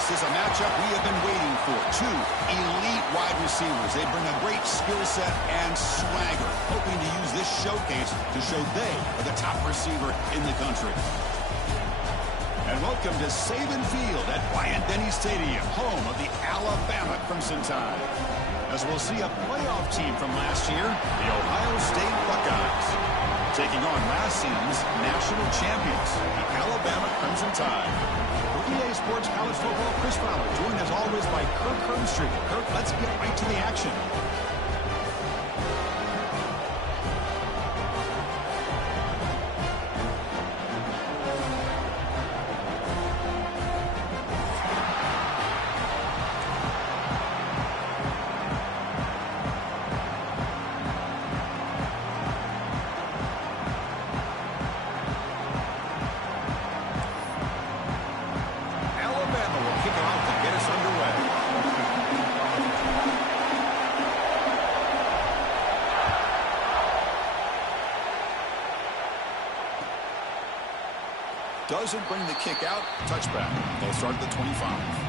This is a matchup we have been waiting for. Two elite wide receivers. They bring a great skill set and swagger, hoping to use this showcase to show they are the top receiver in the country. And welcome to Saban Field at Bryant-Denny Stadium, home of the Alabama Crimson Tide. As we'll see a playoff team from last year, the Ohio State Buckeyes, taking on last season's national champions, the Alabama Crimson Tide. For EA Sports College Football, Chris Fowler, joined as always by Kirk Herbstreit. Kirk, let's get right to the action. Doesn't bring the kick out. Touchback. They'll start at the 25.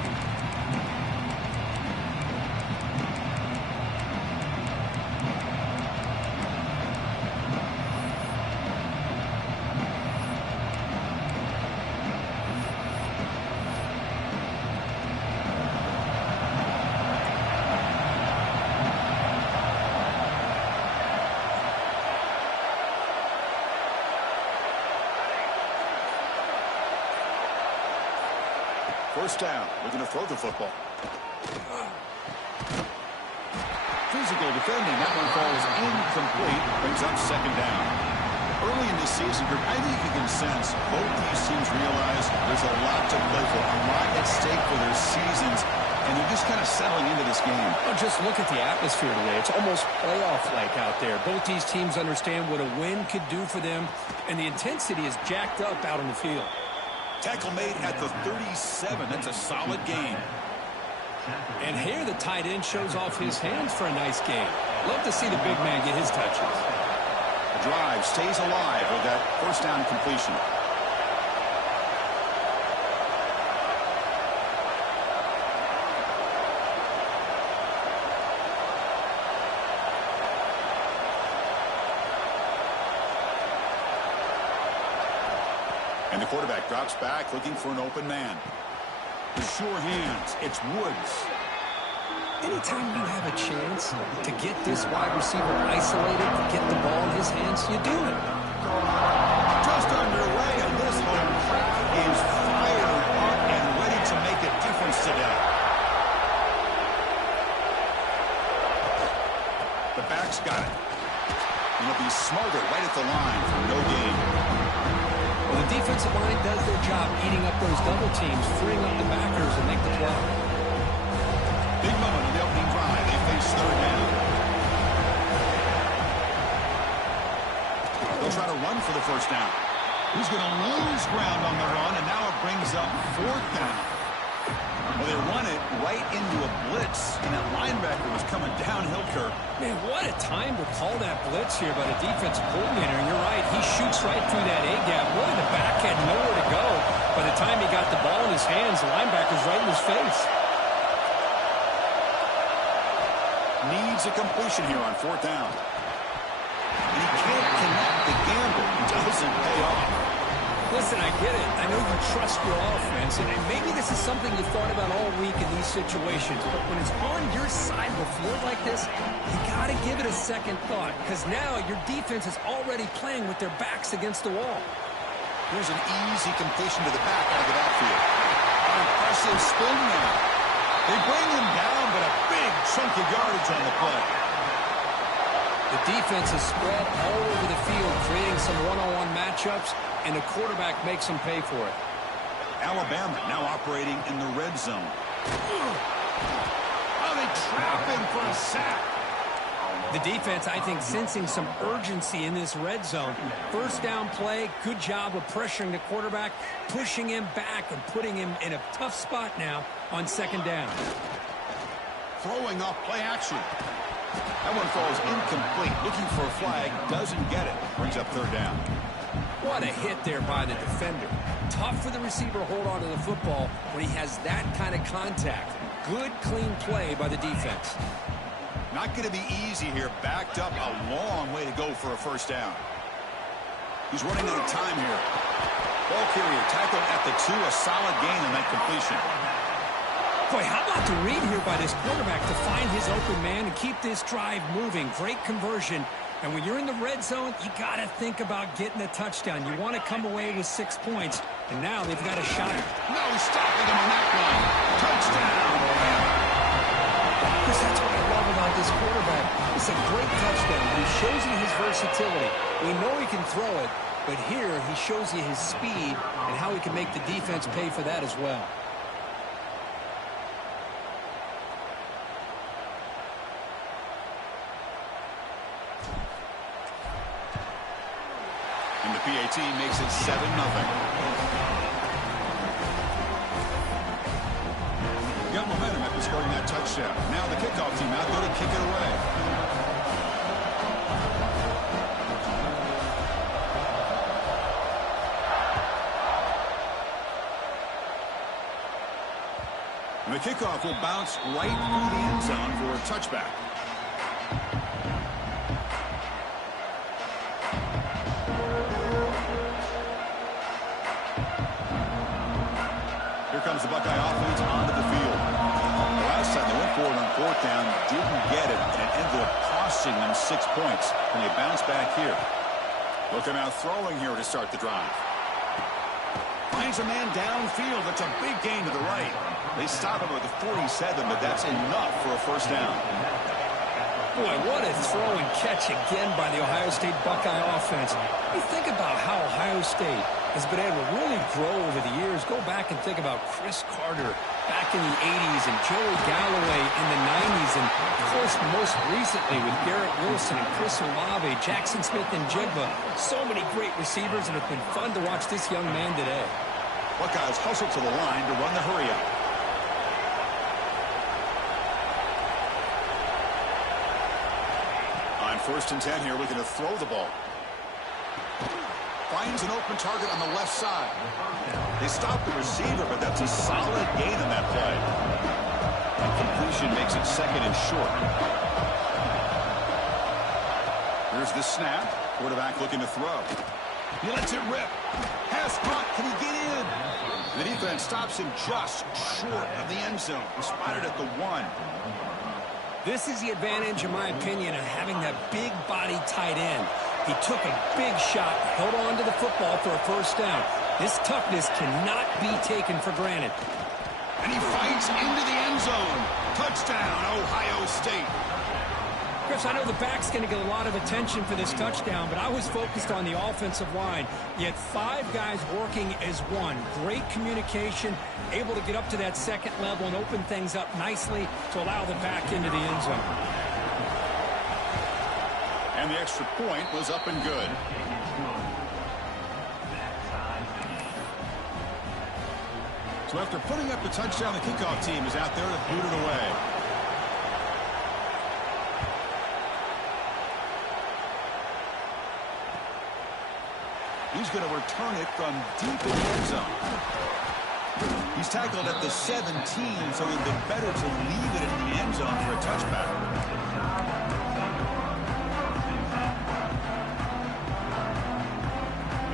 First down. We're going to throw the football. Physical defending. That one falls incomplete. Brings up second down. Early in this season group, I think you can sense both these teams realize there's a lot to play for, a lot at stake for their seasons, and they're just kind of settling into this game. Oh, just look at the atmosphere today. It's almost playoff-like out there. Both these teams understand what a win could do for them, and the intensity is jacked up out on the field. Tackle made at the 37. That's a solid gain. And here the tight end shows off his hands for a nice gain. Love to see the big man get his touches. The drive stays alive with that first down completion. And the quarterback drops back, looking for an open man. The sure hands, it's Woods. Anytime you have a chance to get this wide receiver isolated, to get the ball in his hands, you do it. Just underway, and this home crowd is fired up and ready to make a difference today. The back's got it. And he'll be smothered right at the line for no gain. Well, the defensive line does their job eating up those double teams, freeing up the backers and make the play. Big moment on the opening drive. They face third down. They'll try to run for the first down. He's going to lose ground on the run, and now it brings up fourth down. Well, they run it right into a blitz, and that linebacker was coming downhill, Kirk. Man, what a time to call that blitz here by the defensive coordinator. And you're right, he shoots right through that A-gap. Really, the back had nowhere to go. By the time he got the ball in his hands, the linebacker's right in his face. Needs a completion here on fourth down. And he can't connect. The gamble doesn't pay off. Listen, I get it. I know you trust your offense, and maybe this is something you thought about all week in these situations. But when it's on your side of the field like this, you got to give it a second thought, because now your defense is already playing with their backs against the wall. Here's an easy completion to the back out of the backfield. An impressive spin now. They bring him down, but a big chunk of yardage on the play. The defense is spread all over the field, creating some one-on-one matchups, and the quarterback makes them pay for it. Alabama now operating in the red zone. Oh, they trap him for a sack. The defense, I think, sensing some urgency in this red zone. First down play, good job of pressuring the quarterback, pushing him back and putting him in a tough spot now on second down. Throwing off play action. That one falls incomplete. Looking for a flag, doesn't get it. Brings up third down. What a hit there by the defender. Tough for the receiver to hold on to the football when he has that kind of contact. Good, clean play by the defense. Not going to be easy here. Backed up a long way to go for a first down. He's running out of time here. Ball carrier tackled at the 2. A solid gain on that completion. Boy, how about the read here by this quarterback to find his open man and keep this drive moving. Great conversion. And when you're in the red zone, you got to think about getting a touchdown. You want to come away with 6 points. And now they've got a shot. No stopping him on that one. Touchdown. Chris, that's what I love about this quarterback. It's a great touchdown. He shows you his versatility. We know he can throw it, but here he shows you his speed and how he can make the defense pay for that as well. And the PAT makes it 7-0. Got momentum after scoring that touchdown. Now the kickoff team out there to kick it away. And the kickoff will bounce right through the end zone for a touchback. Here comes the Buckeye offense onto the field. The last time they went for it on 4th down, didn't get it, and it ended up costing them 6 points. And they bounce back here. Looking out throwing here to start the drive. Finds a man downfield. That's a big gain to the right. They stop him with the 47, but that's enough for a first down. Boy, what a throw and catch again by the Ohio State Buckeye offense. You think about how Ohio State has been able to really grow over the years. Go back and think about Chris Carter back in the 80s and Joey Galloway in the 90s. And, of course, most recently with Garrett Wilson and Chris Olave, Jackson Smith and Jigba. So many great receivers, and it's been fun to watch this young man today. Buckeyes hustle to the line to run the hurry up. On 1st and 10 here, looking to throw the ball. Finds an open target on the left side. They stop the receiver, but that's a solid gain on that play. And completion makes it 2nd and short. Here's the snap. Quarterback looking to throw. He lets it rip. Pass caught. Can he get in? The defense stops him just short of the end zone. He spotted at the 1. This is the advantage, in my opinion, of having that big body tight end. He took a big shot, held on to the football for a first down. This toughness cannot be taken for granted. And he fights into the end zone. Touchdown, Ohio State. Chris, I know the back's going to get a lot of attention for this touchdown, but I was focused on the offensive line. You had 5 guys working as one. Great communication, able to get up to that 2nd level and open things up nicely to allow the back into the end zone. And the extra point was up and good. So after putting up the touchdown, the kickoff team is out there to boot it away. He's going to return it from deep in the end zone. He's tackled at the 17, so it would be better to leave it in the end zone for a touchback.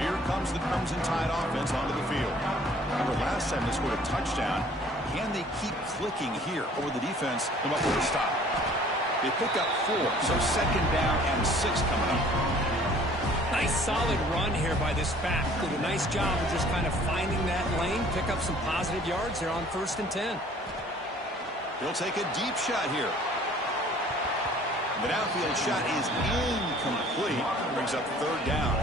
Here comes the Crimson Tide offense onto the field. Remember, last time they scored a touchdown. Can they keep clicking here, or the defense come up with a stop? They pick up 4, so 2nd down and 6 coming up. Nice solid run here by this back. Did a nice job of just kind of finding that lane, pick up some positive yards there on 1st and 10. He'll take a deep shot here. The downfield shot is incomplete. Brings up 3rd down.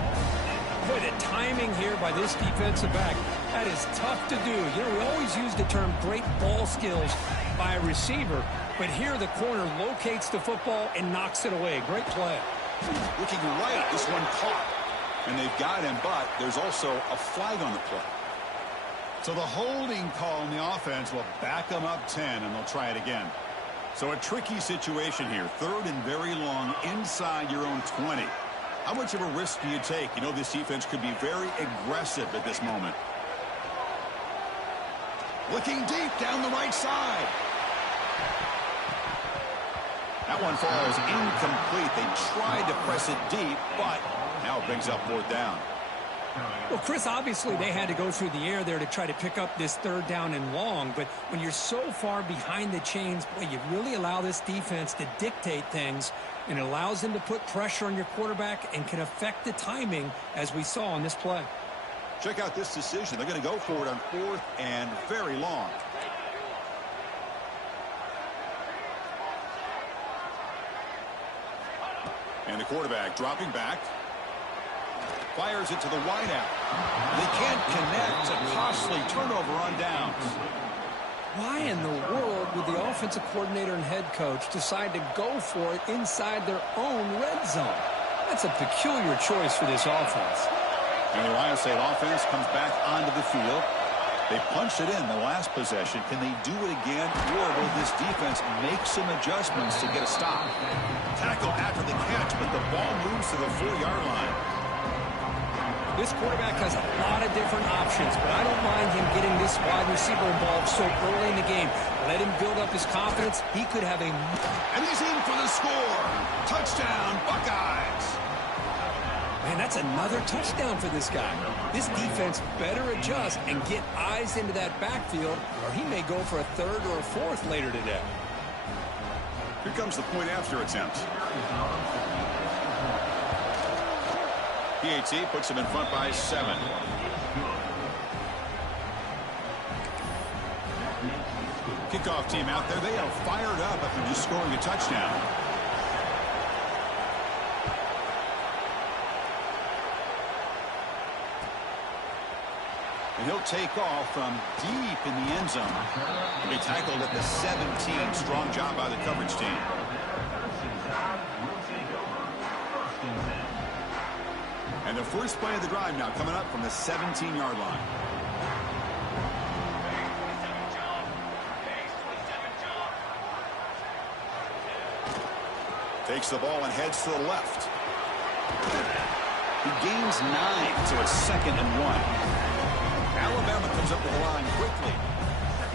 Boy, the timing here by this defensive back, that is tough to do. You know, we always use the term great ball skills by a receiver, but here the corner locates the football and knocks it away. Great play. Looking right, this one caught. And they've got him, but there's also a flag on the play. So the holding call on the offense will back them up 10, and they'll try it again. So a tricky situation here. 3rd and very long inside your own 20. How much of a risk do you take? You know, this defense could be very aggressive at this moment. Looking deep down the right side. That one falls incomplete. They tried to press it deep, but now it brings up 4th down. Well, Chris, obviously they had to go through the air there to try to pick up this 3rd down and long, but when you're so far behind the chains, boy, you really allow this defense to dictate things, and it allows them to put pressure on your quarterback and can affect the timing, as we saw on this play. Check out this decision. They're going to go for it on 4th and very long. And the quarterback dropping back. Fires it to the wideout. They can't connect. A costly turnover on downs. Why in the world would the offensive coordinator and head coach decide to go for it inside their own red zone? That's a peculiar choice for this offense. And the Ohio State offense comes back onto the field. They punched it in the last possession. Can they do it again, or will this defense make some adjustments to get a stop? Tackle after the catch, but the ball moves to the 4-yard line. This quarterback has a lot of different options, but I don't mind him getting this wide receiver involved so early in the game. Let him build up his confidence. He could have a... And he's in for the score. Touchdown, Buckeyes. Man, that's another touchdown for this guy. This defense better adjust and get eyes into that backfield, or he may go for a 3rd or a 4th later today. Here comes the point after attempt. PAT puts him in front by 7. Kickoff team out there. They are fired up after just scoring a touchdown. And he'll take off from deep in the end zone. He'll be tackled at the 17. Strong job by the coverage team. And the first play of the drive now coming up from the 17-yard line. Takes the ball and heads to the left. He gains 9, so it's 2nd and 1. Alabama comes up to the line quickly.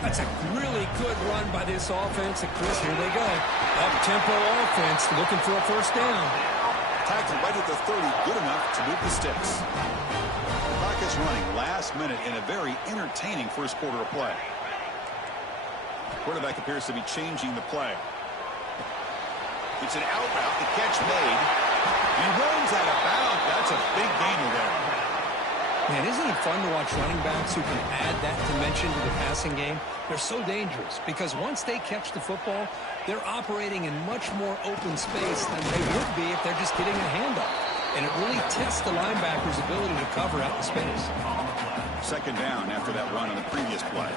That's a really good run by this offense. And Chris, here they go. Up-tempo offense looking for a 1st down. Tackled right at the 30, good enough to move the sticks. Clock is running last minute in a very entertaining first quarter of play. Quarterback appears to be changing the play. It's an out route, the catch made. He runs out of bounds. That's a big gainer there. Man, isn't it fun to watch running backs who can add that dimension to the passing game? They're so dangerous because once they catch the football, they're operating in much more open space than they would be if they're just getting a handoff. And it really tests the linebacker's ability to cover out the space. 2nd down after that run on the previous play.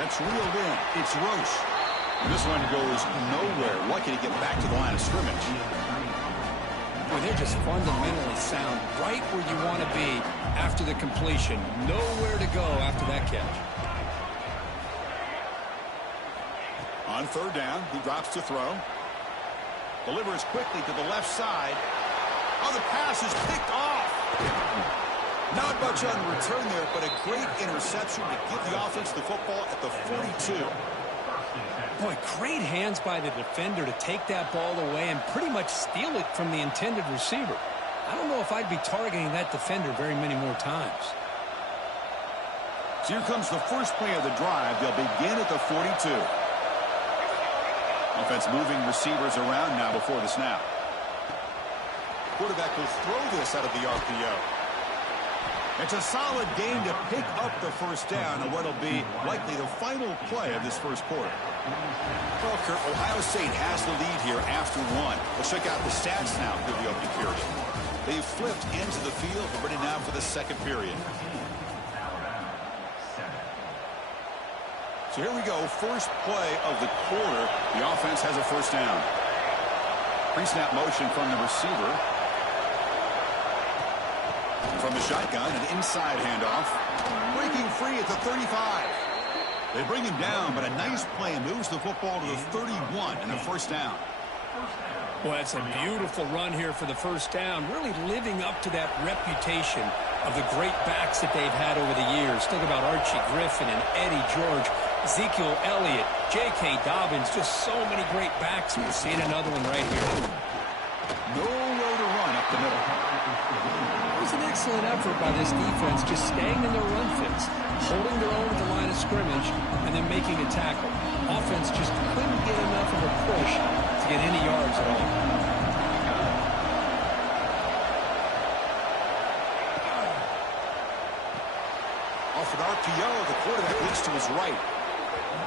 That's reeled in. It's Roche. And this one goes nowhere. Lucky to get back to the line of scrimmage. Boy, they're just fundamentally sound right where you want to be after the completion. Nowhere to go after that catch. On 3rd down, he drops to throw. Delivers quickly to the left side. Oh, the pass is picked off. Not much on the return there, but a great interception to give the offense the football at the 42. Boy, great hands by the defender to take that ball away and pretty much steal it from the intended receiver. I don't know if I'd be targeting that defender very many more times. So here comes the first play of the drive. They'll begin at the 42. Offense moving receivers around now before the snap. Quarterback will throw this out of the RPO. It's a solid game to pick up the 1st down on what will be likely the final play of this first quarter. Well, Kurt, Ohio State has the lead here after 1. Let's check out the stats now through the opening period. They've flipped into the field, but ready now for the 2nd period. So here we go, first play of the quarter. The offense has a 1st down. Pre-snap motion from the receiver. From the shotgun, an inside handoff. Breaking free at the 35. They bring him down, but a nice play moves the football to the 31 and a 1st down. Well, it's a beautiful run here for the first down, really living up to that reputation of the great backs that they've had over the years. Think about Archie Griffin and Eddie George, Ezekiel Elliott, J.K. Dobbins, just so many great backs. We're seeing another one right here. Nowhere to run up the middle. It was an excellent effort by this defense, just staying in their run fits, holding their own at the line of scrimmage, and then making a tackle. Offense just couldn't get enough of a push to get any yards at all. Off an RPO, the quarterback leaks to his right.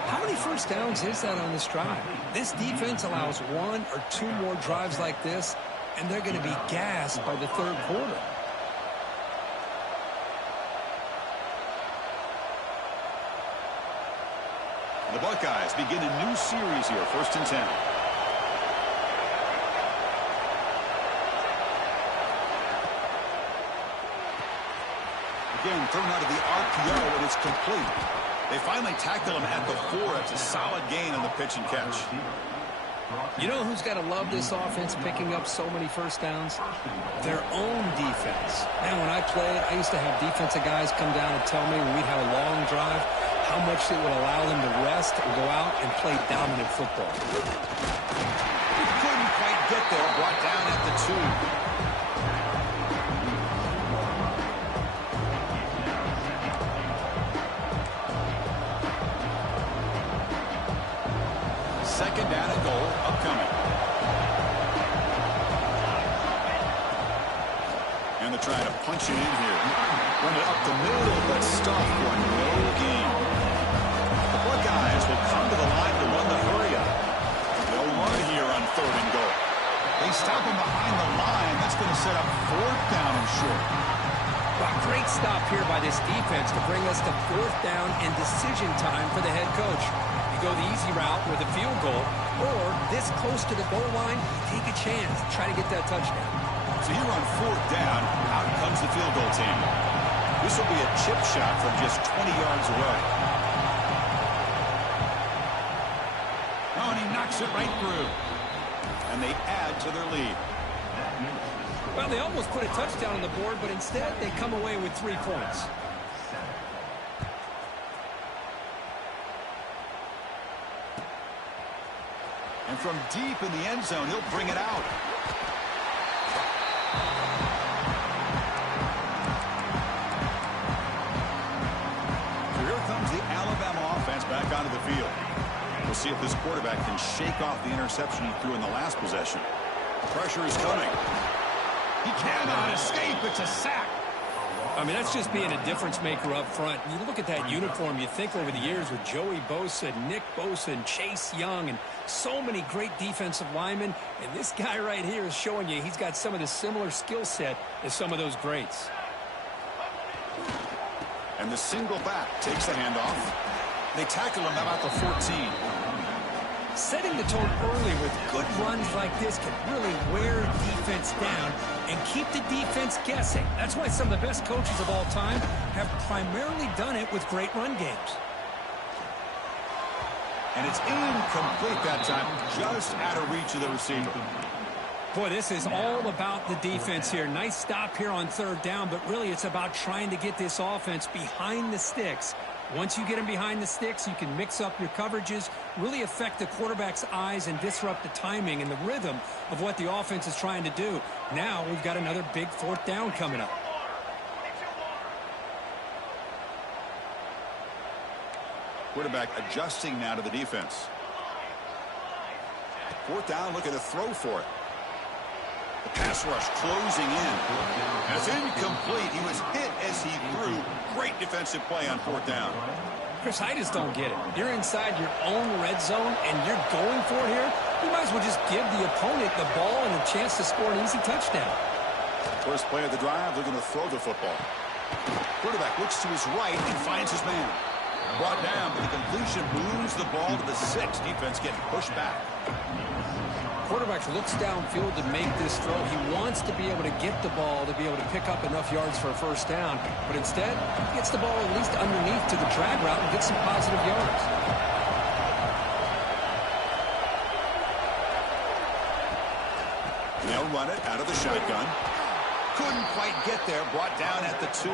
How many first downs is that on this drive? This defense allows one or two more drives like this, and they're going to be gassed by the third quarter. The Buckeyes begin a new series here, 1st and 10. Again, thrown out of the RPO, and it's complete. They finally tackle him at the 4. It's a solid gain on the pitch and catch. You know who's got to love this offense picking up so many first downs? Their own defense. Man, when I played, I used to have defensive guys come down and tell me when we'd have a long drive how much it would allow them to rest and go out and play dominant football. He couldn't quite get there, brought down at the 2. Second down and goal upcoming. And they're trying to punch it in here. Run it up the middle, but stuff for no gain. The Buckeyes will come to the line to run the hurry up. They'll run here on 3rd and goal. They stop him behind the line. That's going to set up 4th down and short. Well, great stop here by this defense to bring us to 4th down and decision time for the head coach. Go the easy route with a field goal, or this close to the goal line, take a chance, try to get that touchdown. So here on 4th down, out comes the field goal team. This will be a chip shot from just 20 yards away. Oh, and he knocks it right through. And they add to their lead. Well, they almost put a touchdown on the board, but instead they come away with 3 points. And from deep in the end zone, he'll bring it out. So here comes the Alabama offense back onto the field. We'll see if this quarterback can shake off the interception he threw in the last possession. Pressure is coming. He cannot escape. It's a sack. I mean, that's just being a difference maker up front. You look at that uniform, you think over the years with Joey Bosa, Nick Bosa, and Chase Young, and so many great defensive linemen. And this guy right here is showing you he's got some of the similar skill set as some of those greats. And the single back takes the handoff. They tackle him about the 14. Setting the tone early with good runs like this can really wear defense down and keep the defense guessing. That's why some of the best coaches of all time have primarily done it with great run games. And it's incomplete that time, just out of reach of the receiver. Boy, this is all about the defense here. Nice stop here on 3rd down, but really it's about trying to get this offense behind the sticks. Once you get them behind the sticks, you can mix up your coverages, really affect the quarterback's eyes and disrupt the timing and the rhythm of what the offense is trying to do. Now we've got another big 4th down coming up. Quarterback adjusting now to the defense. 4th down, looking to throw for it. The pass rush closing in. And it's incomplete. He was hit as he threw. Great defensive play on 4th down. Chris, I just don't get it. You're inside your own red zone and you're going for it here. You might as well just give the opponent the ball and a chance to score an easy touchdown. First play of the drive, they're going to throw the football. Quarterback looks to his right and finds his man. Brought down, but the completion moves the ball to the 6. Defense getting pushed back. Quarterback looks downfield to make this throw. He wants to be able to get the ball to be able to pick up enough yards for a 1st down. But instead, he gets the ball at least underneath to the drag route and gets some positive yards. They'll run it out of the shotgun. Couldn't quite get there. Brought down at the 2.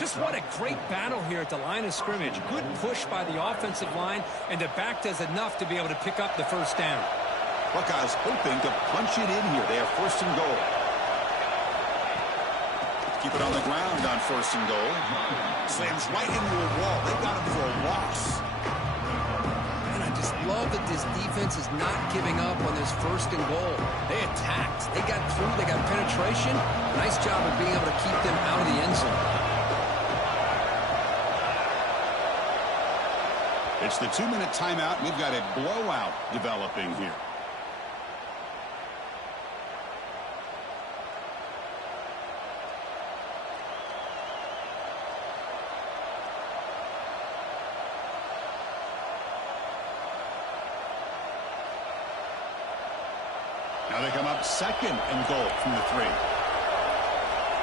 Just what a great battle here at the line of scrimmage. Good push by the offensive line, and the back does enough to be able to pick up the first down. Buckeyes hoping to punch it in here. They have 1st and goal. Keep it on the ground on 1st and goal. Slams right into a wall. They got him for a loss. And I just love that this defense is not giving up on this 1st and goal. They attacked. They got through. They got penetration. Nice job of being able to keep them out of the end zone. It's the 2-minute timeout. We've got a blowout developing here. Now they come up 2nd and goal from the 3.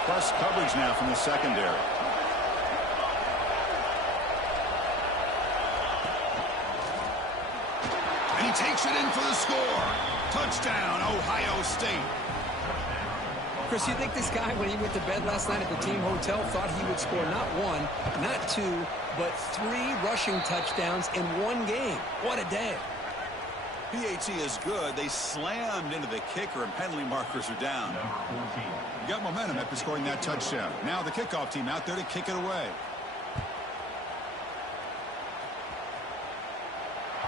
Plus coverage now from the secondary. And he takes it in for the score. Touchdown, Ohio State. Chris, you think this guy, when he went to bed last night at the team hotel, thought he would score not 1, not 2, but 3 rushing touchdowns in 1 game? What a day. PAT is good. They slammed into the kicker, and penalty markers are down. You got momentum after scoring that touchdown. Now the kickoff team out there to kick it away.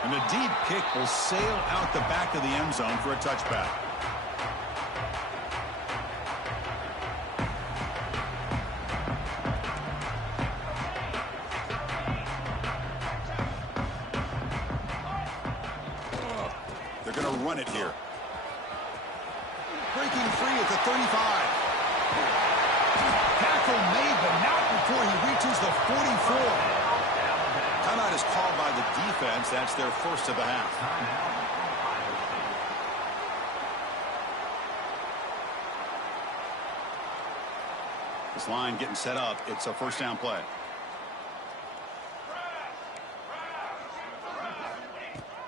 And the deep kick will sail out the back of the end zone for a touchback. They're going to run it here. Breaking free at the 35. Tackle made, but not before he reaches the 44. Timeout is called by the defense. That's their 1st of the half. This line getting set up. It's a 1st down play.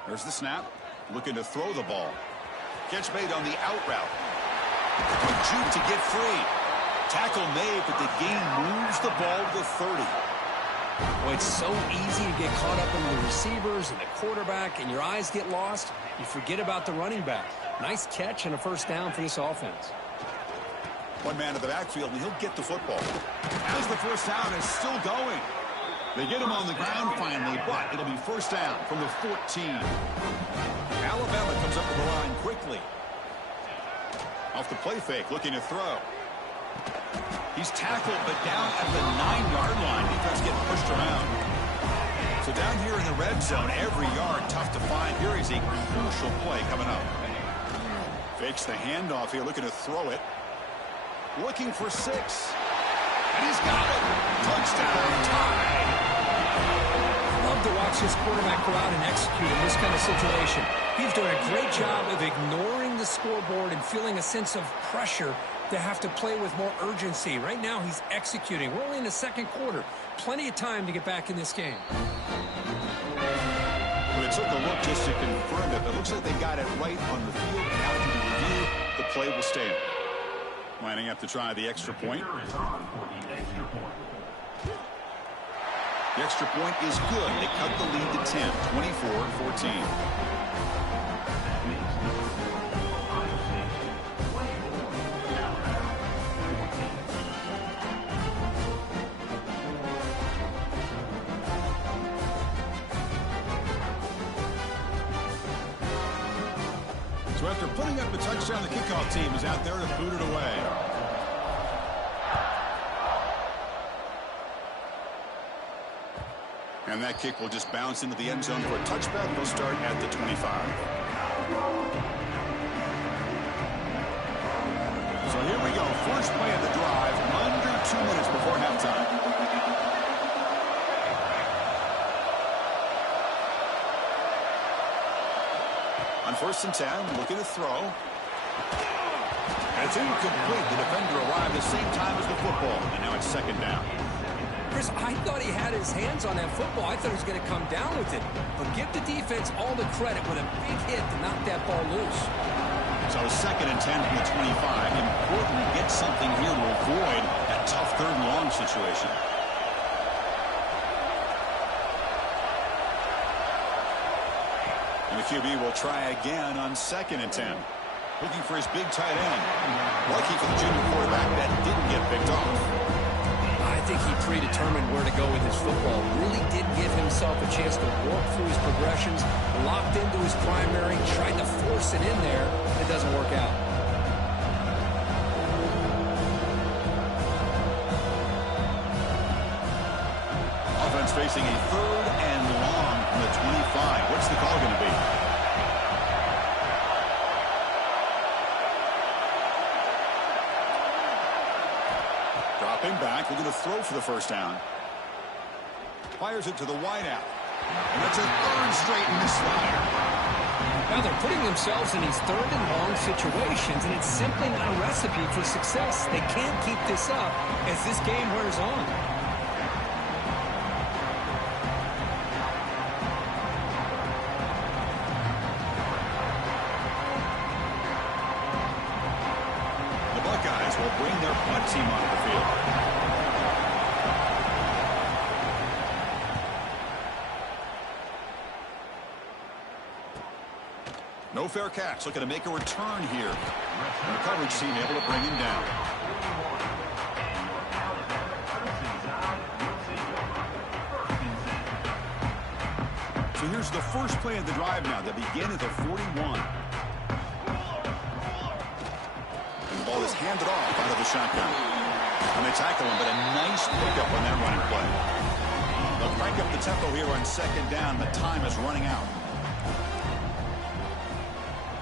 There's the snap. Looking to throw the ball. Catch made on the out route. Quick juke to get free. Tackle made, but the gain moves the ball to the 30. Boy, it's so easy to get caught up in the receivers and the quarterback, and your eyes get lost. You forget about the running back. Nice catch and a 1st down for this offense. One man in the backfield, and he'll get the football. As the 1st down is still going. They get him on the ground finally, but it'll be 1st down from the 14. Alabama comes up to the line quickly. Off the play fake, looking to throw. He's tackled, but down at the 9-yard line. Defense getting pushed around. So down here in the red zone, every yard tough to find. Here is a crucial play coming up. Fakes the handoff here, looking to throw it. Looking for 6. And he's got it. Touchdown, tie. Love to watch this quarterback go out and execute in this kind of situation. He's doing a great job of ignoring the scoreboard and feeling a sense of pressure to have to play with more urgency. Right now, he's executing. We're only in the 2nd quarter. Plenty of time to get back in this game. Well, it took a look just to confirm it, but it looks like they got it right on the field. After the review, the play will stand. Lining up to try the extra point. The extra point is good. They cut the lead to 10, 24-14. So after putting up a touchdown, the kickoff team is out there to boot it away. And that kick will just bounce into the end zone for a touchback. We'll start at the 25. So here we go. First play of the drive. Under 2 minutes before halftime. On 1st and 10, looking to throw. And it's incomplete. The defender arrived the same time as the football. And now it's 2nd down. Chris, I thought he had his hands on that football. I thought he was going to come down with it. But give the defense all the credit with a big hit to knock that ball loose. So 2nd and 10 from the 25. Important to get something here to avoid that tough 3rd and long situation. And the QB will try again on 2nd and 10. Looking for his big tight end. Lucky for the junior quarterback that didn't get picked off. I think he predetermined where to go with his football. Really did give himself a chance to walk through his progressions, locked into his primary, tried to force it in there. It doesn't work out. Offense facing a 3rd and long from the 25. What's the call going to be? Dropping back, looking to throw for the 1st down. Fires it to the wideout. And that's a 3rd straight misfire. Now they're putting themselves in these 3rd and long situations, and it's simply not a recipe for success. They can't keep this up as this game wears on. The Buckeyes will bring their punt team onto the field. No fair catch. Looking to make a return here. And the coverage team able to bring him down. So here's the first play of the drive now. They begin at the 41. And the ball is handed off out of the shotgun. And they tackle him, but a nice pickup on that running play. They'll crank up the tempo here on 2nd down. The time is running out.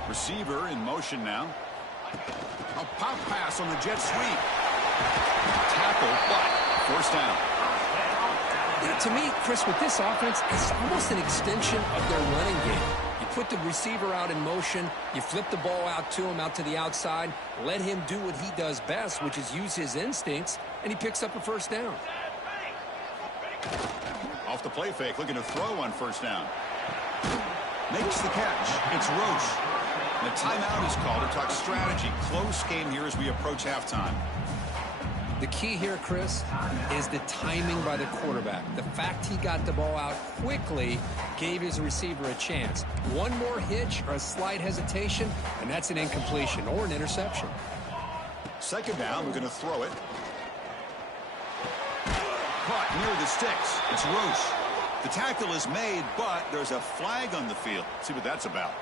Receiver in motion now. A pop pass on the jet sweep. Tackle, but 1st down. Yeah, to me, Chris, with this offense, it's almost an extension of their running game. You put the receiver out in motion, you flip the ball out to him, out to the outside, let him do what he does best, which is use his instincts, and he picks up a 1st down. Off the play fake, looking to throw on 1st down. Makes the catch. It's Roche. The timeout is called to talk strategy. Close game here as we approach halftime. The key here, Chris, is the timing by the quarterback. The fact he got the ball out quickly gave his receiver a chance. One more hitch or a slight hesitation, and that's an incompletion or an interception. 2nd down, we're going to throw it. Caught near the sticks. It's Roche. The tackle is made, but there's a flag on the field. Let's see what that's about.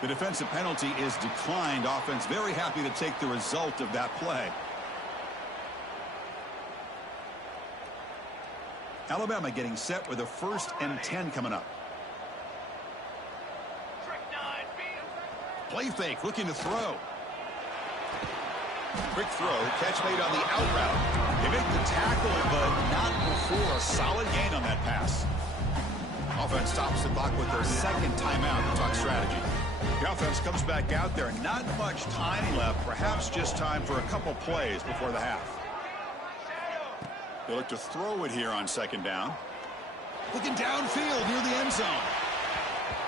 The defensive penalty is declined. Offense very happy to take the result of that play. Alabama getting set with a 1st and 10 coming up. Play fake, looking to throw. Quick throw, catch made on the out route. They make the tackle, but not before a solid gain on that pass. Offense stops the clock with their 2nd timeout to talk strategy. The offense comes back out there. Not much time left. Perhaps just time for a couple plays before the half. They look to throw it here on 2nd down. Looking downfield near the end zone.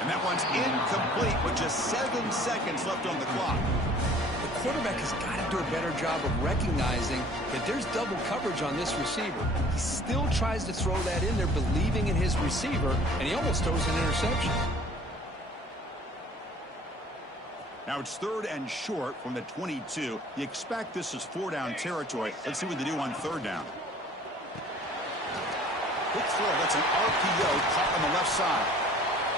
And that one's incomplete with just 7 seconds left on the clock. The quarterback has got to do a better job of recognizing that there's double coverage on this receiver. He still tries to throw that in there, believing in his receiver, and he almost throws an interception. Now it's 3rd and short from the 22. You expect this is 4-down territory. Let's see what they do on 3rd down. Quick throw. That's an RPO caught on the left side.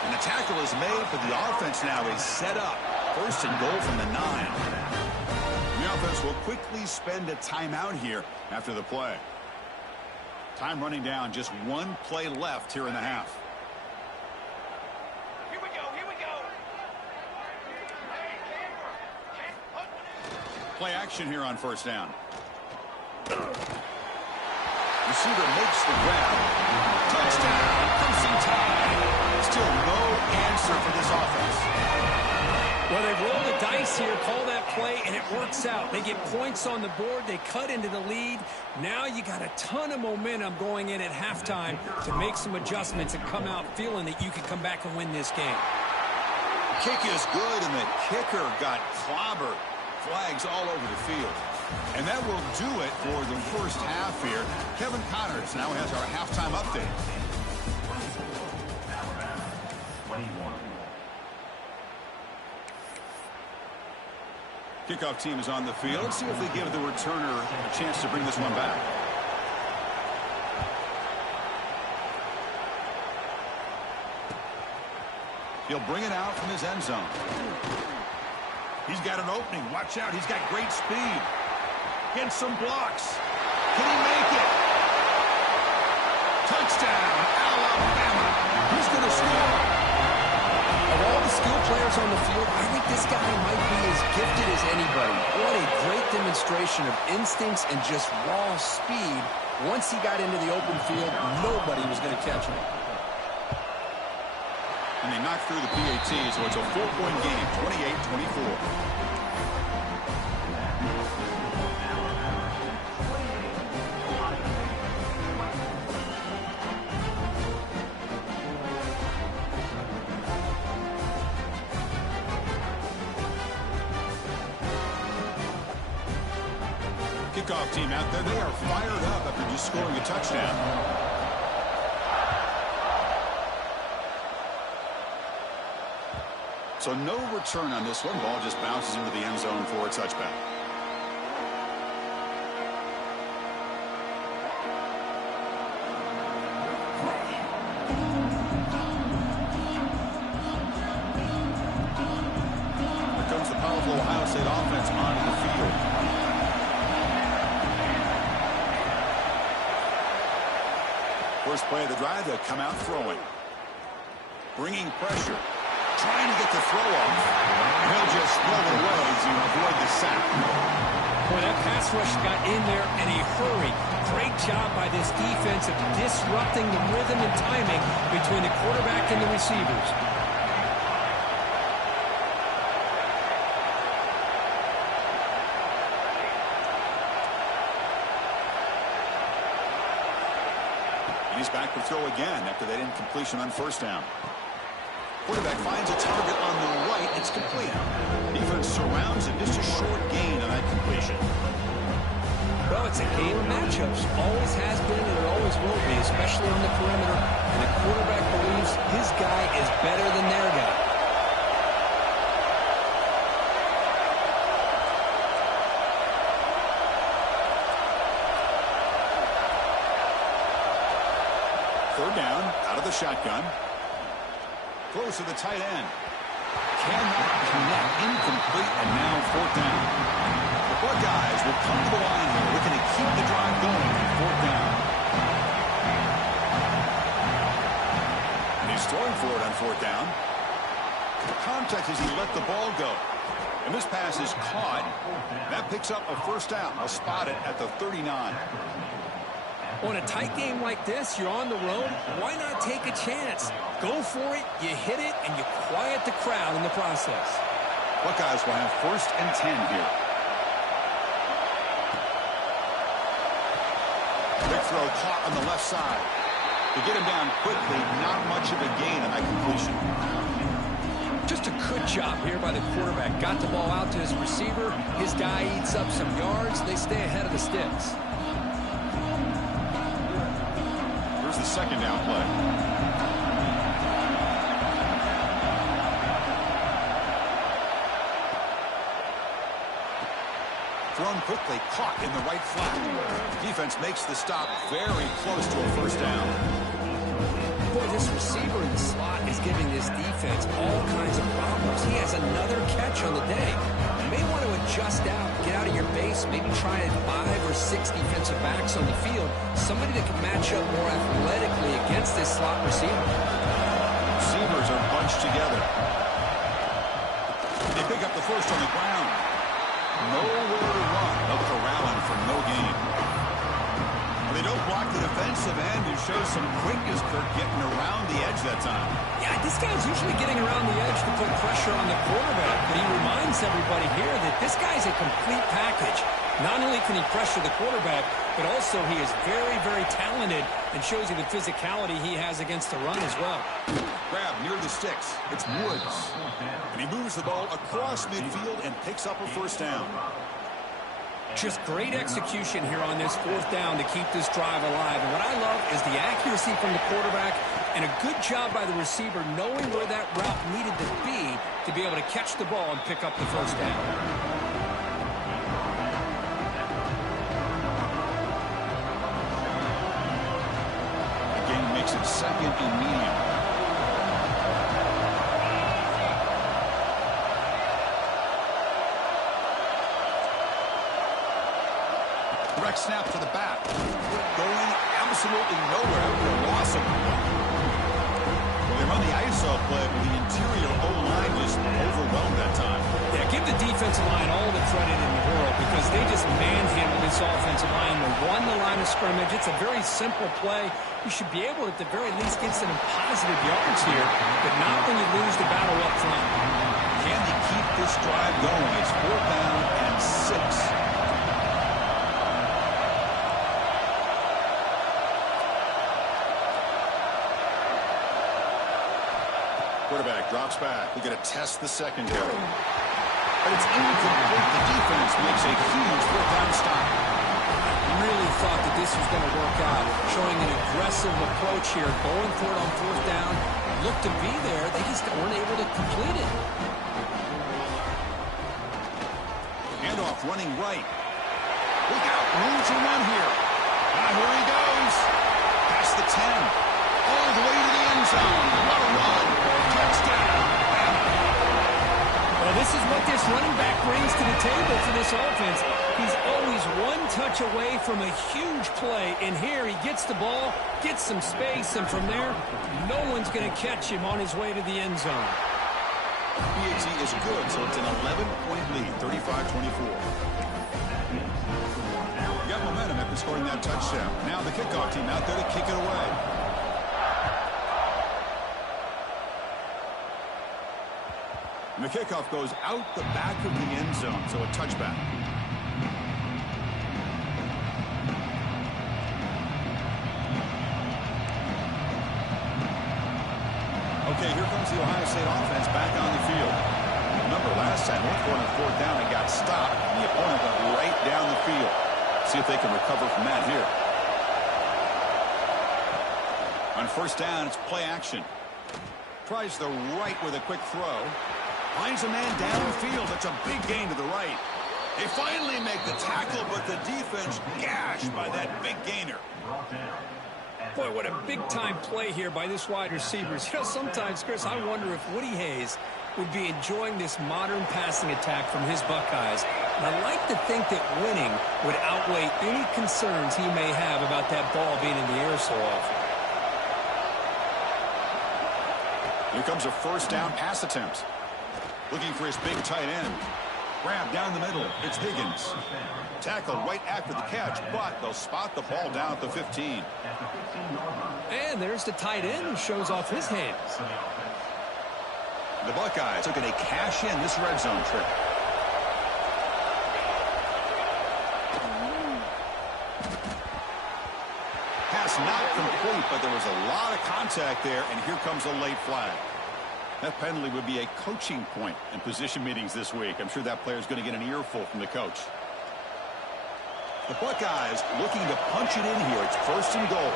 And the tackle is made, but the offense now is set up. 1st and goal from the 9. The offense will quickly spend a timeout here after the play. Time running down. Just 1 play left here in the half. Play action here on 1st down. Receiver makes the grab. Touchdown. Crimson Tide. Still no answer for this offense. Well, they roll the dice here, call that play, and it works out. They get points on the board. They cut into the lead. Now you got a ton of momentum going in at halftime to make some adjustments and come out feeling that you can come back and win this game. kick is good, and the kicker got clobbered. Flags all over the field. And that will do it for the first half here. Kevin Connors now has our halftime update. Kickoff team is on the field. Let's see if they give the returner a chance to bring this one back. He'll bring it out from his end zone. He's got an opening. Watch out. He's got great speed. Gets some blocks. Can he make it? Touchdown, Alabama. He's going to score. Of all the skilled players on the field, I think this guy might be as gifted as anybody. What a great demonstration of instincts and just raw speed. Once he got into the open field, nobody was going to catch him. And they knocked through the PAT, so it's a 4-point game, 28-24. Kickoff team out there, they are fired up after just scoring a touchdown. So no return on this one. Ball just bounces into the end zone for a touchback. Here comes the powerful Ohio State offense onto the field. First play of the drive, they'll come out throwing. Bringing pressure. Trying to get the throw off. He'll just throw it away to avoid the sack. Boy, that pass rush got in there in a hurry. Great job by this defense of disrupting the rhythm and timing between the quarterback and the receivers. And he's back to throw again after that incompletion on first down. Quarterback finds a target on the right. It's complete. Defense surrounds it. Just a short gain on that completion. Well, it's a game of matchups. Always has been and it always will be, especially on the perimeter. And the quarterback believes his guy is better than their guy. Third down, out of the shotgun. Close to the tight end. Cannot connect. Incomplete, and now fourth down. The Buckeyes will come to the line here, looking to keep the drive going on fourth down. And he's throwing for it on fourth down. The contact as he let the ball go. And this pass is caught. That picks up a first down. I'll spot it at the 39. On a tight game like this, you're on the road, why not take a chance? Go for it, you hit it, and you quiet the crowd in the process. Buckeyes will have first and 10 here. Big throw caught on the left side. To get him down quickly, not much of a gain on that completion. Just a good job here by the quarterback. Got the ball out to his receiver. His guy eats up some yards. They stay ahead of the sticks. The second down play. Thrown quickly, caught in the right flat. Defense makes the stop very close to a first down. Boy, this receiver in the slot is giving this defense all kinds of problems. He has another catch on the day. You may want to adjust out, get out of your base, maybe try 5 or 6 defensive backs on the field. Somebody that can match up more athletically against this slot receiver. Receivers are bunched together. They pick up the first on the ground. Nowhere to run. They'll corral him for no gain. They don't block the defensive end and show some quickness for getting around the edge that time. Yeah, this guy's usually getting around the edge to put pressure on the quarterback, but he reminds everybody here that this guy's a complete package. Not only can he pressure the quarterback, but also he is very, very talented and shows you the physicality he has against the run as well. Grab near the sticks. It's Woods. And he moves the ball across midfield and picks up a first down. Just great execution here on this fourth down to keep this drive alive. And what I love is the accuracy from the quarterback and a good job by the receiver knowing where that route needed to be able to catch the ball and pick up the first down. Makes it second and medium. Direct snap to the back. Going absolutely nowhere after a loss of one. Well, they run the ISO play, but the interior O-line just overwhelmed that time. Yeah, give the defensive line all the credit in the world because they just manhandled this offensive line. They won the line of scrimmage. It's a very simple play. You should be able to, at the very least, get some positive yards here, but not when you lose the battle up front. Can they keep this drive going? It's 4th down and 6. Quarterback drops back. We're going to test the secondary. But it's incomplete. The defense makes a huge 4th down stop. Really thought that this was going to work out, showing an aggressive approach here, going for it on 4th down. Looked to be there. They just weren't able to complete it. Handoff running right. Look out. Room to run here. Here he goes. Past the 10. All the way to the end zone. What a run. Touchdown. Well, this is what this running back brings to the table for this offense. He's always one touch away from a huge play. And here he gets the ball, gets some space, and from there, no one's going to catch him on his way to the end zone. PAT is good, so it's an 11-point lead, 35-24. Got momentum after scoring that touchdown. Now the kickoff team out there to kick it away. And the kickoff goes out the back of the end zone, so a touchback. Okay, here comes the Ohio State offense back on the field. Remember, last time, one point on 4th down and got stopped, and the opponent went right down the field. See if they can recover from that here. On 1st down, it's play action. Tries the right with a quick throw. Finds a man downfield. It's a big gain to the right. They finally make the tackle, but the defense gashed by that big gainer. Boy, what a big-time play here by this wide receiver. You know, sometimes, Chris, I wonder if Woody Hayes would be enjoying this modern passing attack from his Buckeyes. And I like to think that winning would outweigh any concerns he may have about that ball being in the air so often. Here comes a 1st down pass attempt. Looking for his big tight end. Grab down the middle. It's Higgins. Tackle right after the catch, but they'll spot the ball down at the 15. And there's the tight end who shows off his hands. The Buckeyes are going to cash in this red zone trip. Pass not complete, but there was a lot of contact there, and here comes a late flag. That penalty would be a coaching point in position meetings this week. I'm sure that player's going to get an earful from the coach. The Buckeyes looking to punch it in here. It's 1st and goal.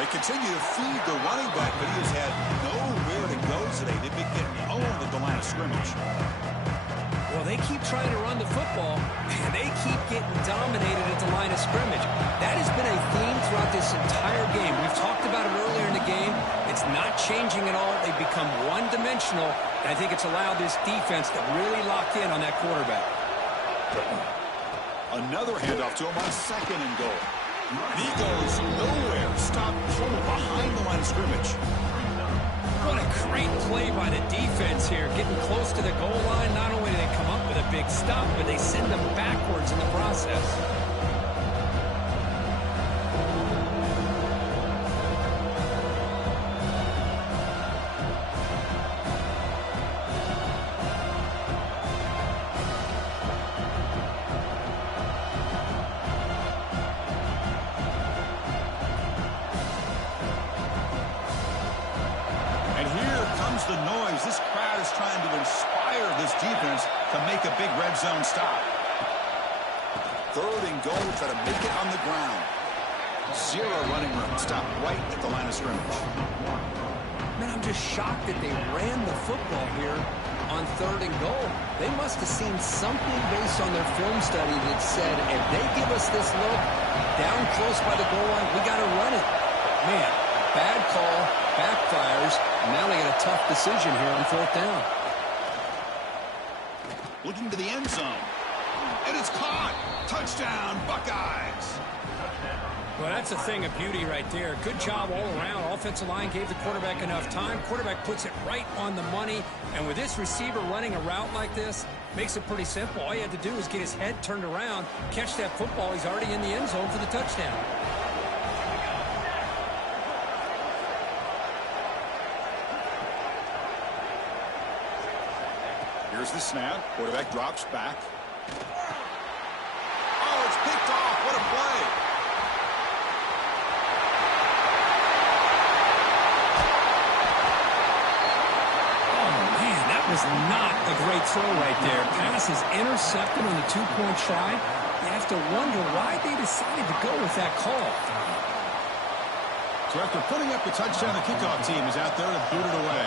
They continue to feed the running back, but he has had nowhere to go today. They've been getting owned at the line of scrimmage. Well, they keep trying to run the football, and they keep getting dominated at the line of scrimmage. That has been a theme throughout this entire game. We've talked about it earlier in the game. It's not changing at all. They've become one-dimensional, and I think it's allowed this defense to really lock in on that quarterback. Another handoff to him on 2nd and goal. And he goes nowhere. Stopped total behind the line of scrimmage. What a great play by the defense here. Getting close to the goal line. Not only do they come up with a big stop, but they send them backwards in the process. big red zone stop. 3rd and goal. Try to make it on the ground. 0 running room. Stop right at the line of scrimmage. Man, I'm just shocked that they ran the football here on 3rd and goal. They must have seen something based on their film study that said, if they give us this look down close by the goal line, we got to run it. Man, bad call, backfires. Now they got a tough decision here on 4th down. Looking to the end zone. And it's caught. Touchdown, Buckeyes. Well, that's a thing of beauty right there. Good job all around. Offensive line gave the quarterback enough time. Quarterback puts it right on the money. And with this receiver running a route like this, makes it pretty simple. All you had to do is get his head turned around, catch that football. He's already in the end zone for the touchdown. Here's the snap. Quarterback drops back. Oh, it's picked off. What a play. Was not a great throw right there. Pass is intercepted on the 2-point try. You have to wonder why they decided to go with that call. So after putting up the touchdown, the kickoff team is out there to boot it away.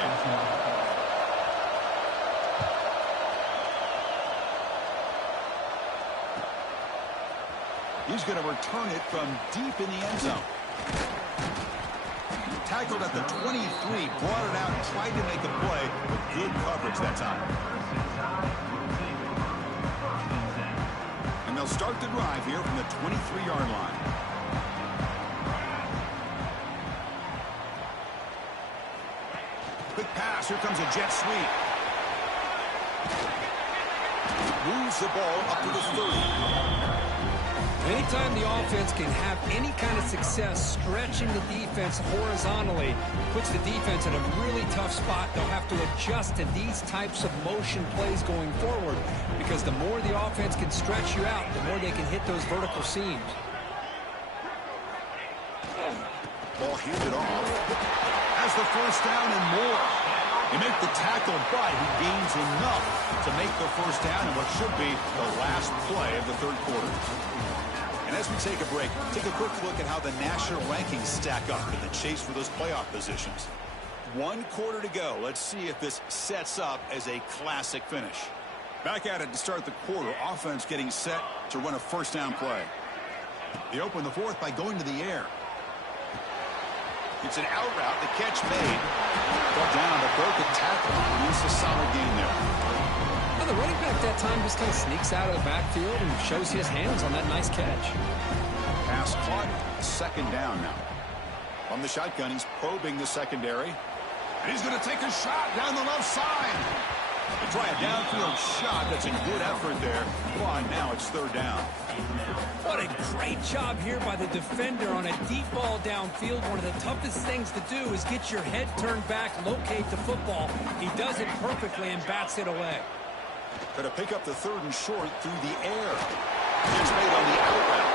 He's going to return it from deep in the end zone. Tackled at the 23, brought it out, tried to make a play, but good coverage that time. And they'll start the drive here from the 23-yard line. Quick pass, here comes a jet sweep. Moves the ball up to the 30. Anytime the offense can have any kind of success stretching the defense horizontally, puts the defense in a really tough spot. They'll have to adjust to these types of motion plays going forward, because the more the offense can stretch you out, the more they can hit those vertical seams. Ball handed off. Has the 1st down and more. He make the tackle, but he gains enough to make the 1st down in what should be the last play of the 3rd quarter. And as we take a break, take a quick look at how the national rankings stack up in the chase for those playoff positions. 1 quarter to go. Let's see if this sets up as a classic finish. Back at it to start the quarter. Offense getting set to run a 1st down play. They open the 4th by going to the air. It's an out route. The catch made. Brought down, but broke the tackle. Produced a solid game there. The running back that time just kind of sneaks out of the backfield and shows his hands on that nice catch. Pass caught. 2nd down now. From the shotgun, he's probing the secondary. And he's going to take a shot down the left side. They try a downfield shot. That's a good effort there. But now it's 3rd down. What a great job here by the defender on a deep ball downfield. One of the toughest things to do is get your head turned back, locate the football. He does it perfectly and bats it away. Going to pick up the 3rd and short through the air. It's made on the out route.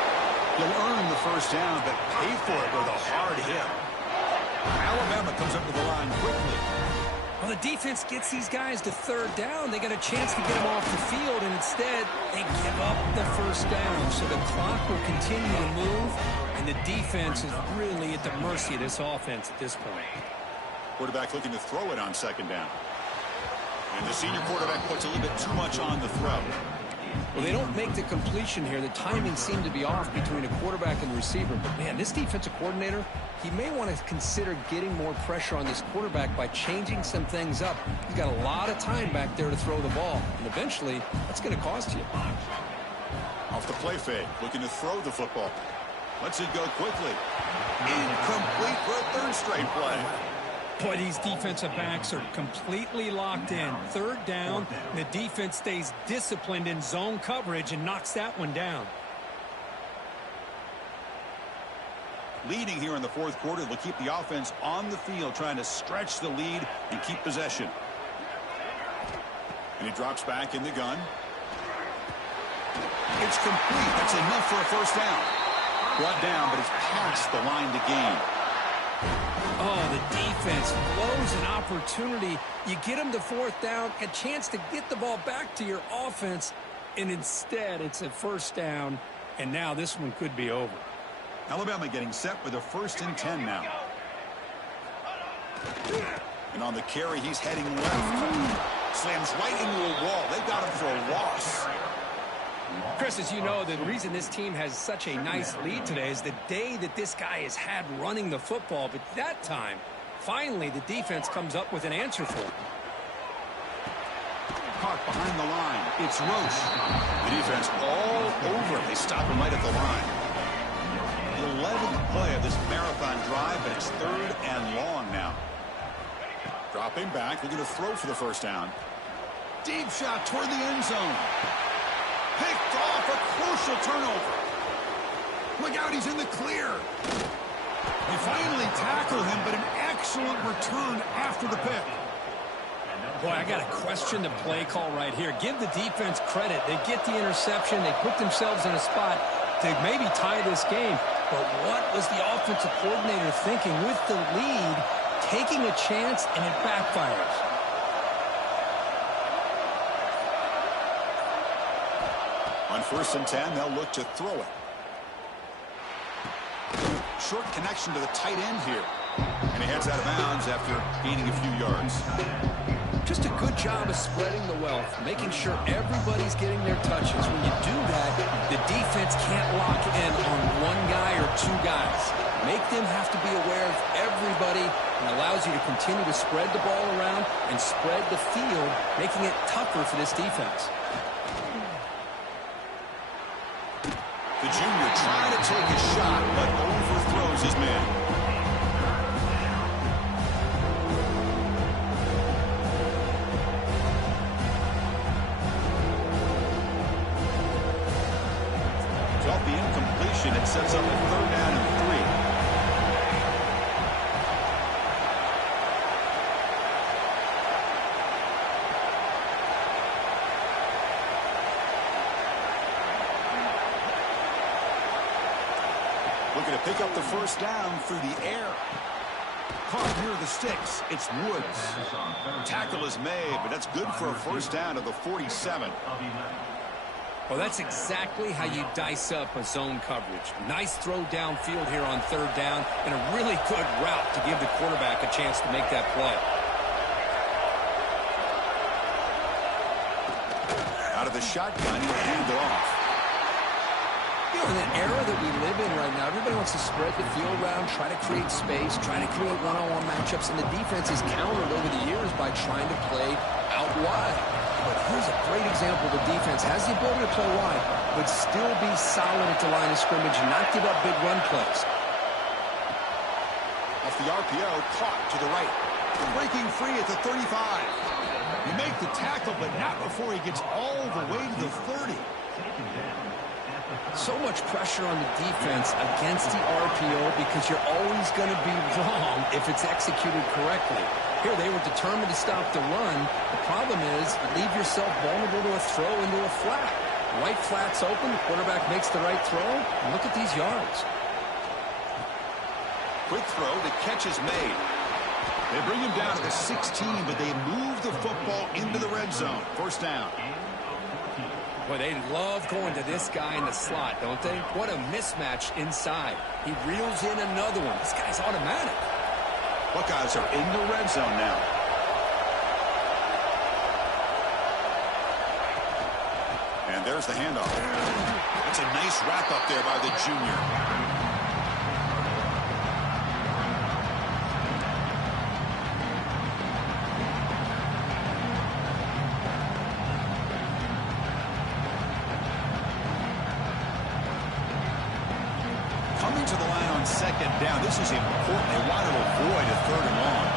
He'll earn the 1st down, but pay for it with a hard hit. Alabama comes up to the line quickly. Well, the defense gets these guys to 3rd down. They got a chance to get them off the field, and instead they give up the 1st down. So the clock will continue to move, and the defense is really at the mercy of this offense at this point. Quarterback looking to throw it on 2nd down. And the senior quarterback puts a little bit too much on the throw. Well, they don't make the completion here. The timing seemed to be off between a quarterback and the receiver. But, man, this defensive coordinator, he may want to consider getting more pressure on this quarterback by changing some things up. He's got a lot of time back there to throw the ball. And eventually, that's going to cost you. Off the play fake, looking to throw the football. Lets it go quickly. Incomplete for a 3rd straight play. Boy, these defensive backs are completely locked in. 3rd down, the defense stays disciplined in zone coverage and knocks that one down. Leading here in the 4th quarter, they'll keep the offense on the field, trying to stretch the lead and keep possession. And he drops back in the gun. It's complete. That's enough for a 1st down. Brought down, but it's past the line to gain. Oh, the defense blows an opportunity. You get them to fourth down, a chance to get the ball back to your offense, and instead it's a first down, and now this one could be over. Alabama getting set with a 1st and 10 now. And on the carry, he's heading left. Slams right into a wall. They got him for a loss. Chris, as you know, the reason this team has such a nice lead today is the day that this guy has had running the football. But that time, finally, the defense comes up with an answer for him. Caught behind the line. It's Roche. The defense all over. They stop him right at the line. The 11th play of this marathon drive, but it's 3rd and long now. Dropping back. They're going to throw for the first down. Deep shot toward the end zone. Picked off, a crucial turnover. Look out, he's in the clear. They finally tackle him, but an excellent return after the pick. Boy, I got to question the play call right here. Give the defense credit. They get the interception. They put themselves in a spot to maybe tie this game. But what was the offensive coordinator thinking with the lead, taking a chance, and it backfires? On 1st and 10, they'll look to throw it. Short connection to the tight end here. And he heads out of bounds after gaining a few yards. Just a good job of spreading the wealth, making sure everybody's getting their touches. When you do that, the defense can't lock in on one guy or two guys. Make them have to be aware of everybody, and allows you to continue to spread the ball around and spread the field, making it tougher for this defense. The junior trying to take a shot, but overthrows his man. Off the incompletion, it sets up a 3rd down and 3. Looking to pick up the first down through the air. Caught near the sticks. It's Woods. Tackle is made, but that's good for a first down to the 47. Well, that's exactly how you dice up a zone coverage. Nice throw downfield here on 3rd down, and a really good route to give the quarterback a chance to make that play. Out of the shotgun, he'll hand it off. You know, in the era that we live in right now, everybody wants to spread the field around, try to create space, try to create one-on-one matchups, and the defense is countered over the years by trying to play out wide. But here's a great example. The defense has the ability to play wide, but still be solid at the line of scrimmage and not give up big run plays. Off the RPO, caught to the right. Breaking free at the 35. You make the tackle, but not before he gets all the way to the 30. So much pressure on the defense against the RPO because you're always going to be wrong if it's executed correctly. Here, they were determined to stop the run. The problem is you leave yourself vulnerable to a throw into a flat. Right flat's open, the quarterback makes the right throw, and look at these yards. Quick throw, the catch is made. They bring him down to the 16, but they move the football into the red zone. First down. Boy, they love going to this guy in the slot, don't they? What a mismatch inside. He reels in another one. This guy's automatic. Buckeyes are in the red zone now. And there's the handoff. That's a nice wrap up there by the junior. Coming to the line on 2nd down. This is important. They want to avoid a 3rd and long.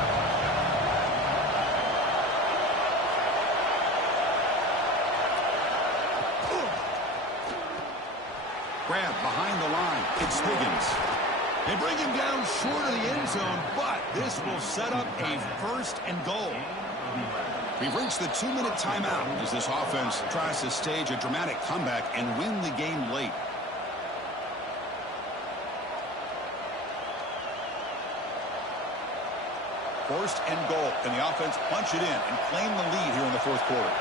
Grab behind the line. It's Higgins. They bring him down short of the end zone, but this will set up a 1st and goal. We've reached the 2-minute timeout as this offense tries to stage a dramatic comeback and win the game late. First and goal. Can the offense punch it in and claim the lead here in the fourth quarter?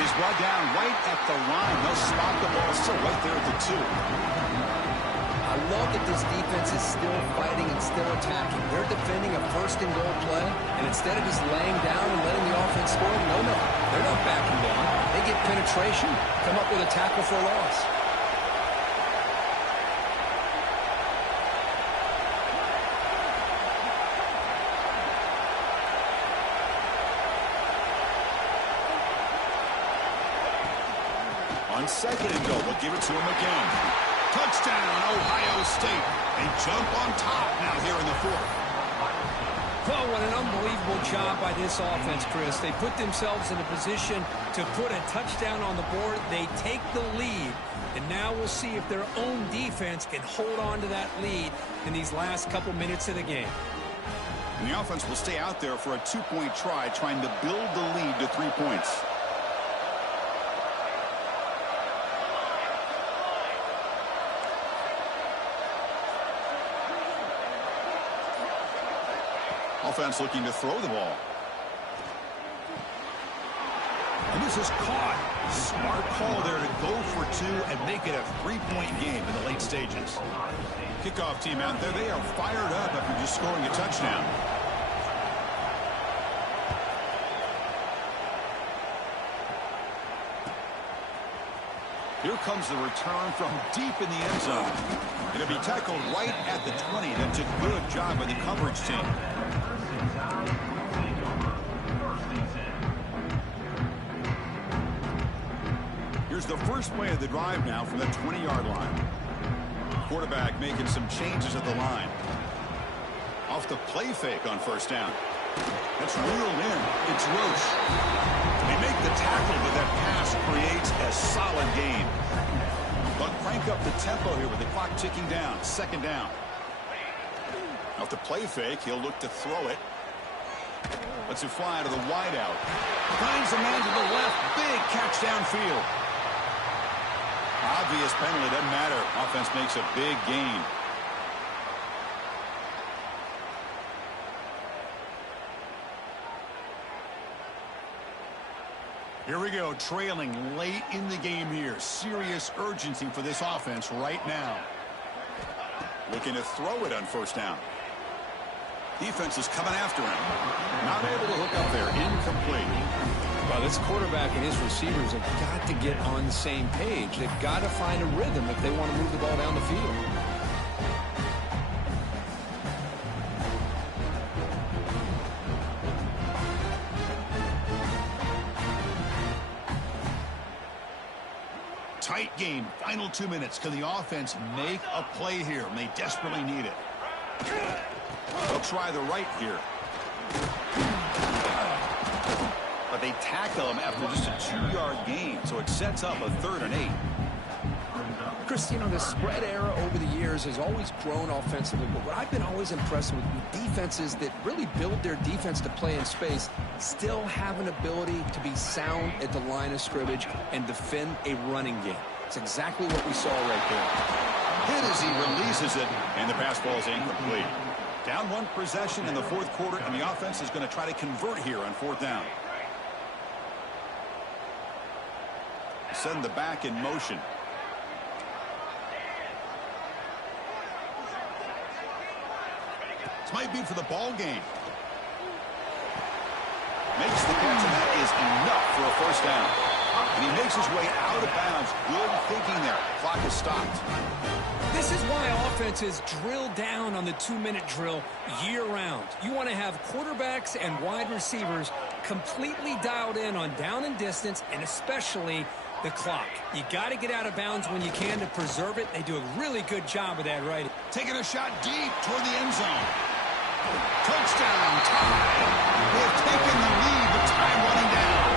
He's brought down right at the line. They'll spot the ball still right there at the 2. I love that this defense is still fighting and still attacking. They're defending a first and goal play, and instead of just laying down and letting the offense score, no, they're not backing down. They get penetration, come up with a tackle for a loss. On second and goal, we'll give it to him again. Touchdown, Ohio State. They jump on top now here in the fourth. Well, what an unbelievable job by this offense, Chris. They put themselves in a position to put a touchdown on the board. They take the lead, and now we'll see if their own defense can hold on to that lead in these last couple minutes of the game. And the offense will stay out there for a 2-point try, trying to build the lead to 3 points. Offense looking to throw the ball. And this is caught. Smart call there to go for 2 and make it a 3-point game in the late stages. Kickoff team out there, they are fired up after just scoring a touchdown. Here comes the return from deep in the end zone. It'll be tackled right at the 20. That's a good job by the coverage team. Here's the first play of the drive now from the 20-yard line. Quarterback making some changes at the line. Off the play fake on first down. That's reeled in. It's Roche. They make the tackle, but that pass creates a solid gain. But crank up the tempo here with the clock ticking down. Second down. Off the play fake, he'll look to throw it. Lets it fly to the wideout. Finds a man to the left. Big catch downfield. Obvious penalty, doesn't matter. Offense makes a big gain. Here we go, trailing late in the game here. Serious urgency for this offense right now. Looking to throw it on first down. Defense is coming after him. Not able to hook up there. Incomplete. Well, this quarterback and his receivers have got to get on the same page. They've got to find a rhythm if they want to move the ball down the field. Tight game. Final 2 minutes. Can the offense make a play here? And they desperately need it. They'll try the right here. But they tackle him after just a 2-yard gain, so it sets up a 3rd and 8. Chris, you know, the spread era over the years has always grown offensively, but what I've been always impressed with defenses that really build their defense to play in space still have an ability to be sound at the line of scrimmage and defend a running game. It's exactly what we saw right there. Hit as he releases it, and the pass ball is incomplete. Down 1 possession in the fourth quarter, and the offense is going to try to convert here on 4th down. Send the back in motion. This might be for the ball game. Makes the catch, and that is enough for a first down. And he makes his way out of bounds. Good thinking there. Clock is stopped. This is why offenses drill down on the 2-minute drill year-round. You want to have quarterbacks and wide receivers completely dialed in on down and distance, and especially the clock. You got to get out of bounds when you can to preserve it. They do a really good job of that right. Taking a shot deep toward the end zone. Touchdown, tie. They have taken the lead, but time running down.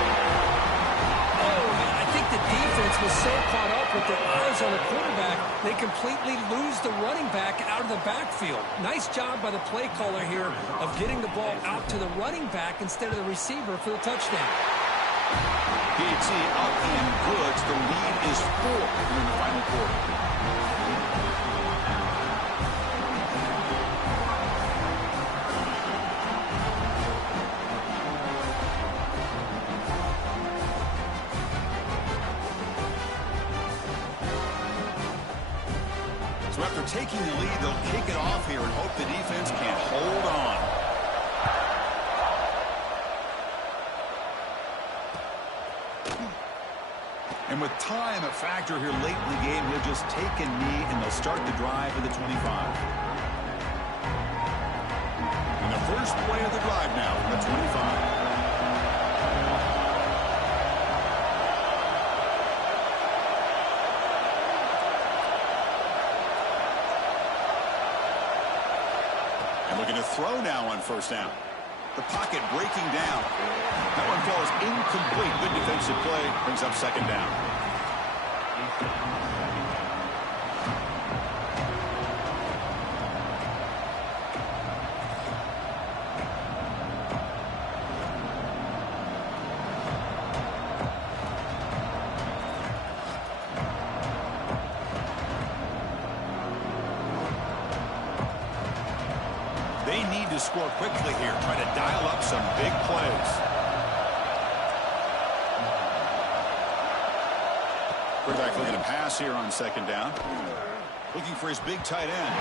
Oh, I think the defense was so caught up with their eyes on the quarterback, they completely lose the running back out of the backfield. Nice job by the play caller here of getting the ball out to the running back instead of the receiver for the touchdown. PAT up and goods. The lead is 4 in the final quarter. So after taking the lead, they'll kick it off here and hope the defense can hold on. And with time a factor here late in the game, he'll just take a knee and they'll start the drive at the 25. And the first play of the drive now from the 25. Looking to throw now on first down. The pocket breaking down. That one falls incomplete. Good defensive play. Brings up second down. They need to score quickly here. Try to dial up some big plays. Quarterback looking to pass here on second down. Looking for his big tight end.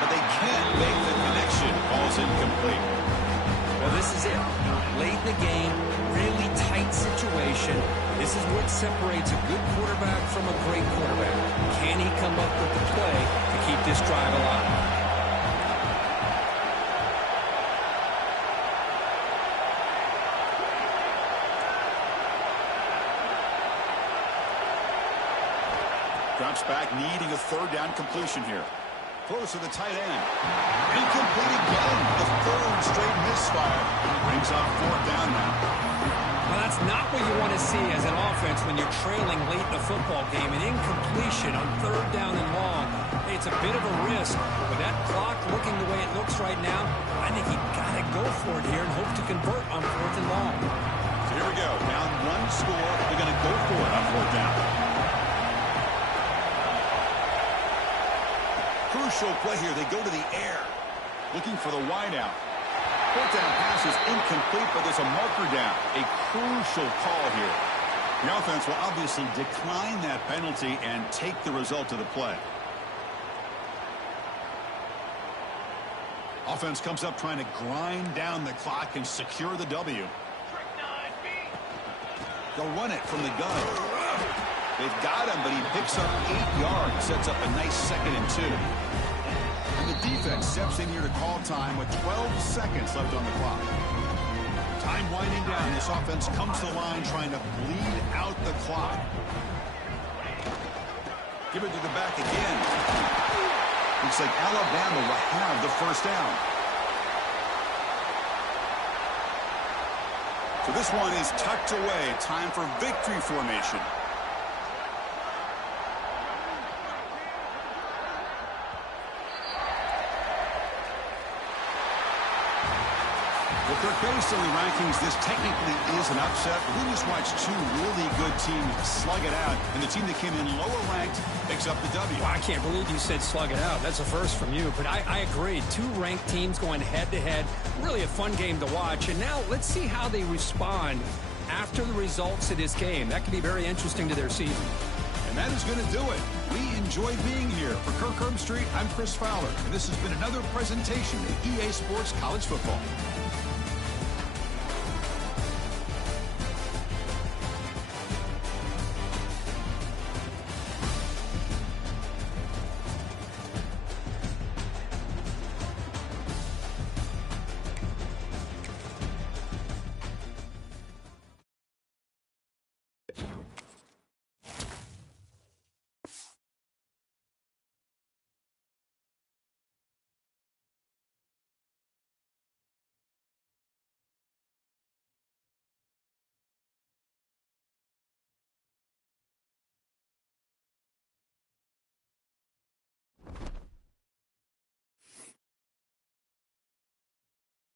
But they can't make the connection. Ball's incomplete. Well, this is it. Late in the game, really tight situation. This is what separates a good quarterback from a great quarterback. Can he come up with the play to keep this drive alive? Drops back, needing a third down completion here. Close to the tight end. Incomplete again. The third straight misfire. Brings up fourth down now. Well, that's not what you want to see as an offense when you're trailing late in the football game. An incompletion on third down and long. Hey, it's a bit of a risk. With that clock looking the way it looks right now, I think you got to go for it here and hope to convert on fourth and long. So here we go. Down one score. They're going to go for it on fourth down. Crucial play here. They go to the air. Looking for the wideout. Fourth down pass is incomplete, but there's a marker down. A crucial call here. The offense will obviously decline that penalty and take the result of the play. Offense comes up trying to grind down the clock and secure the W. They'll run it from the gun. They've got him, but he picks up 8 yards, sets up a nice 2nd and 2. And the defense steps in here to call time with 12 seconds left on the clock. Time winding down. This offense comes to the line trying to bleed out the clock. Give it to the back again. Looks like Alabama will have the first down. So this one is tucked away. Time for victory formation. Well, Kirk, based on the rankings, this technically is an upset. We just watched two really good teams slug it out, and the team that came in lower ranked picks up the W. Well, I can't believe you said slug it out. That's a first from you, but I agree. Two ranked teams going head-to-head. Really a fun game to watch, and now let's see how they respond after the results of this game. That could be very interesting to their season. And that is going to do it. We enjoy being here. For Kirk Herbstreit, I'm Chris Fowler, and this has been another presentation of EA Sports College Football.